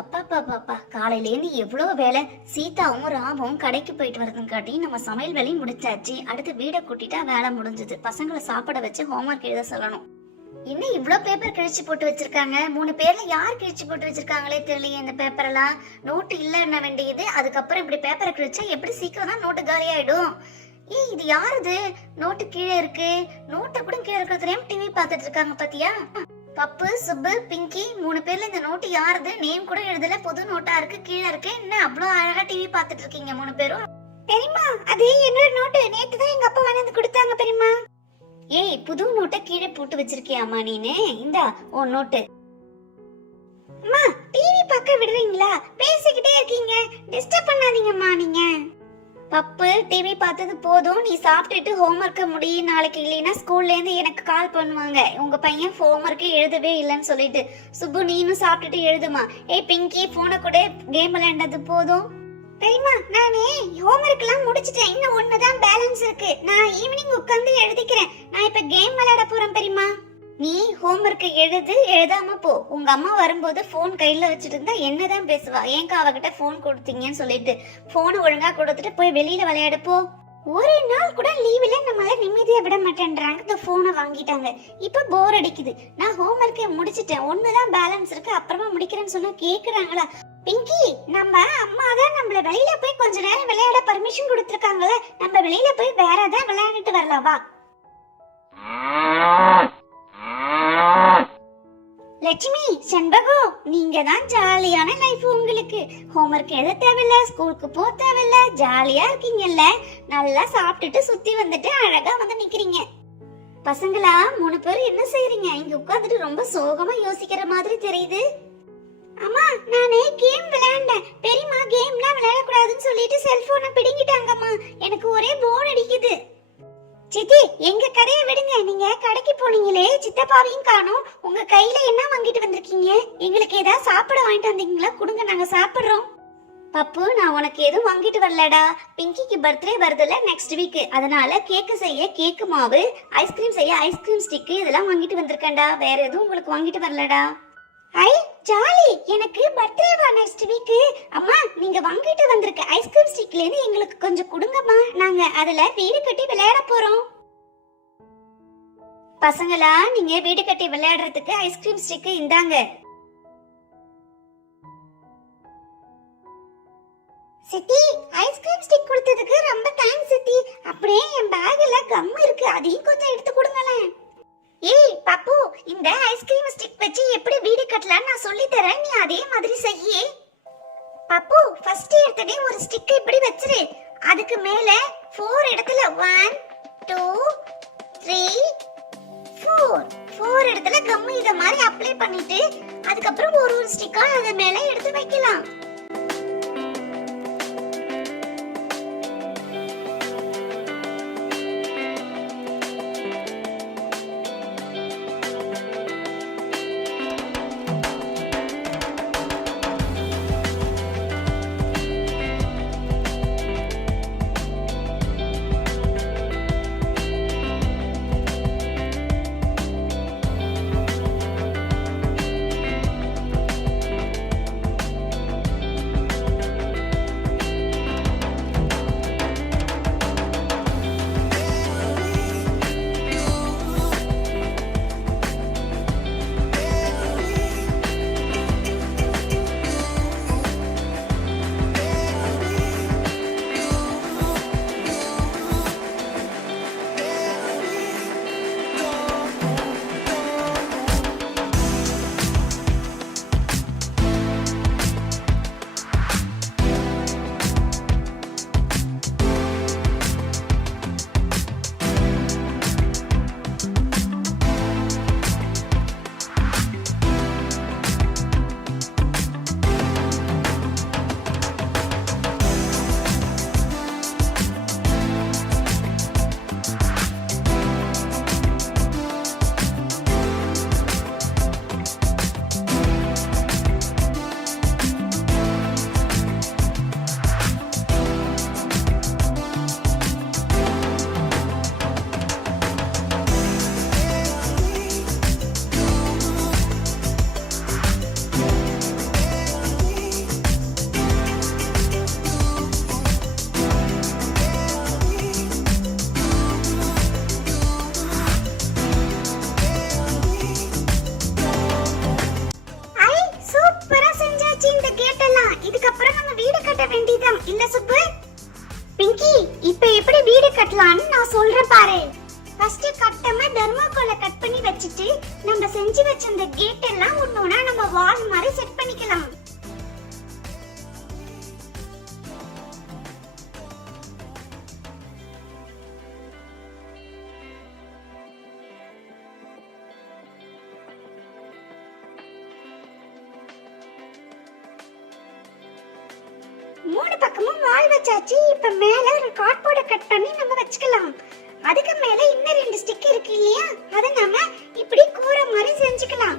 அப்பா பாப்பா காலையிலேருந்து எவ்வளோ வேலை. சீதாவும் ராமும் கடைக்கு போயிட்டு வரதுங்காட்டி நம்ம சமையல் வேலையும் முடிச்சாச்சு. அடுத்து வீடை கூட்டிட்டா வேலை முடிஞ்சது. பசங்களை சாப்பிட வச்சு ஹோம்ஒர்க் எழுத சொல்லணும். என்ன இவ்வளோ பேப்பர் கிழிச்சு போட்டு வச்சிருக்காங்க? 3 பேர்ல யார் கிழிச்சு போட்டு வச்சிருக்காங்களே தெரியலையே. இந்த பேப்பரெல்லாம் நோட்டு இல்லைன்ன வேண்டியது. அதுக்கப்புறம் இப்படி பேப்பரை கிழிச்சா எப்படி சீக்கிரம் தான் நோட்டு காலி ஆயிடும். இது யாருது? நோட்டு கீழே இருக்கு. நோட்டை கூட கீழே இருக்கிறது டிவி பார்த்துட்டு இருக்காங்க பாத்தியா? பப்பு, சுப்பு, பிங்கி 3 பேர்ல இந்த நோட்டு யாருது? நேம் கூட எழுதல, புது நோட்டா இருக்கு, கீழே இருக்கு. என்ன அவ்வளோ அழகா டிவி பார்த்துட்டு இருக்கீங்க 3 பேரும்? பெரியம்மா, அது என்னோட நோட்டு. நேத்து தான் எங்க அப்பா வாங்கி கொடுத்தாங்க பெரியம்மா. ஏய், புது நோட்டை கீழே போட்டு வச்சிருக்கியாமா நீனு? இந்தா உன் நோட்டு. அம்மா, டிவி பார்க்க விடுறீங்களா? பேசிக்கிட்டே இருக்கீங்க, டிஸ்டர்ப் பண்ணாதீங்கம்மா நீங்க. பப்பு, டிவி பார்த்தது போதும். நீ சாப்பிட்டுட்டு ஹோம்ஒர்க்கை முடியும். நாளைக்கு இல்லைன்னா ஸ்கூல்லேருந்து எனக்கு கால் பண்ணுவாங்க, உங்க பையன் ஹோம்ஒர்க்கே எழுதவே இல்லைன்னு சொல்லிட்டு. சுப்பு, நீனும் சாப்பிட்டுட்டு எழுதுமா. ஏய் பிங்கி, போனை கூட, கேம் விளையாண்டது போதும். பெரியம்மா, நானே ஹோம்ஒர்க்லாம் முடிச்சிட்டேன். இன்னும் ஒண்ணுதான் பேலன்ஸ் இருக்கு. நான் ஈவினிங் உட்காந்து எழுதிக்கிறேன். நான் இப்ப கேம் விளையாட போறேன் பெரியம்மா. நீ ஹோம்ஒர்க்கை எழுதாம போ. உங்க அம்மா வரும்போது போன் கையில வச்சுட்டு இருந்தா என்னதான் பேசுவா? ஏங்கா அவகிட்ட போன் கொடுத்தீங்கன்னு சொல்லிட்டு போனை ஒழுங்கா கொடுத்துட்டு போய் வெளியில விளையாட போ. ஒரு நாள் கூட லீவ்ல நம்மள நிம்மதியா விட மாட்டேன்றாங்க. இந்த போனை வாங்கிட்டாங்க. இப்ப போர் அடிக்குது. நான் ஹோம்ஒர்க்கை முடிச்சிட்டேன். ஒண்ணுதான் பேலன்ஸ் இருக்கு, அப்புறமா முடிக்கிறேன்னு சொன்னா கேக்குறாங்களா? பிங்கி, நம்ம அம்மா தான் நம்மள வெளியில போய் கொஞ்ச நேரம் விளையாட பர்மிஷன் கொடுத்துருக்காங்களே. நம்ம வெளியில போய் வேற ஏதாவது விளையாண்டுட்டு வரலாம் வா. லட்சுமி, செண்பகம், நீங்க தான் ஜாலியான லைஃப். உங்களுக்கு ஹோம்ஒர்க் எழுத தேவையில்ல, ஸ்கூலுக்கு போக தேவையில்ல, ஜாலியா இருக்கீங்கல்ல. நல்லா சாப்பிட்டுட்டு சுத்தி வந்துட்டு அழகா வந்து நிக்கிறீங்க. பசங்களா 3 பேர் என்ன செய்றீங்க? இங்க உட்கார்ந்துட்டு ரொம்ப சோகமா யோசிக்கிற மாதிரி தெரியுது. அம்மா, நானே கேம் விளையாண்டேன். பெரியம்மா கேம்லாம் விளையாடக்கூடாதுன்னு சொல்லிட்டு செல்போனை பிடிங்கிட்டாங்கம்மா. எனக்கு ஒரே போர் அடிக்குது. சித்தி, எங்க கடையை விடுங்க. நீங்க கடைக்கு போனீங்களே, சித்தப்பாவையும் காணோம். உங்க கையில என்ன வாங்கிட்டு வந்திருக்கீங்க? எங்களுக்கு ஏதாவது சாப்பிட வாங்கிட்டு வந்தீங்களா? கொடுங்க, நாங்க சாப்பிடுறோம். பப்பு, நான் உனக்கு எதுவும் வாங்கிட்டு வரலடா. பிங்கிக்கு பர்த்டே வருதுல நெக்ஸ்ட் வீக். அதனால கேக்கு செய்ய கேக்கு மாவு, ஐஸ்கிரீம் செய்ய ஐஸ்கிரீம் ஸ்டிக், இதெல்லாம் வாங்கிட்டு வந்திருக்கேன்டா. வேற எதுவும் உங்களுக்கு வாங்கிட்டு வரலடா. ஐ ஜாலி, எனக்கு பர்த்டேவா நெக்ஸ்ட் வீக். அம்மா, நீங்க வாங்கிட்டு வந்திருக்க ஐஸ்கிரீம் ஸ்டிக்ல இருந்து எங்களுக்கு கொஞ்சம் கொடுங்கம்மா. நாங்க அதுல வீடு கட்டி விளையாட போறோம். பசங்களா, நீங்க வீடு கட்டி விளையாடுறதுக்கு ஐஸ்கிரீம் ஸ்டிக் இந்தாங்க. சித்தி, ஐஸ்கிரீம் ஸ்டிக் கொடுத்ததுக்கு ரொம்ப தேங்க்ஸ் சித்தி. அப்படியே என் பேக்ல கம் இருக்கு, அதையும் கொஞ்சம் எடுத்து கொடுங்களேன். ஏய் பப்பு, இந்த ஐஸ்கிரீம் ஸ்டிக் வச்சு எப்படி வீடு கட்டலாம்னு நான் சொல்லி தரேன். நீ அதே மாதிரி செய்யே. பப்பு, ஃபர்ஸ்ட் எடுத்ததே ஒரு ஸ்டிக் இப்படி வச்சிரு. அதுக்கு மேல 4 இடத்துல 1 2 3 4 இடத்துல கம் இத மாதிரி அப்ளை பண்ணிட்டு அதுக்கப்புறம் ஒரு ஸ்டிக்கா அத மேல எடுத்து வைக்கலாம். இல்ல சுப்பு? பிங்கி, இப்ப எப்படி வீடு கட்டலாம்னு நான் சொல்றேன் பாரு. ஃபர்ஸ்ட் கட்டமா தர்மாக்கோல கட் பண்ணி வச்சிட்டு நம்ம செஞ்சு வச்ச அந்த கேட் எல்லாம் ஒண்ணொண்ணா நம்ம வால் மாதிரி செட் பண்ணிக்கலாம். மூணு பக்கமும் வால் வச்சாச்சு. இப்ப மேல ஒரு கார்ட்போர்ட கட் பண்ணி நம்ம வச்சுக்கலாம். அதுக்கு மேல இன்னும் 2 ஸ்டிக் இருக்கு இல்லையா, அத நாம இப்படி கூரை மாதிரி செஞ்சுக்கலாம்.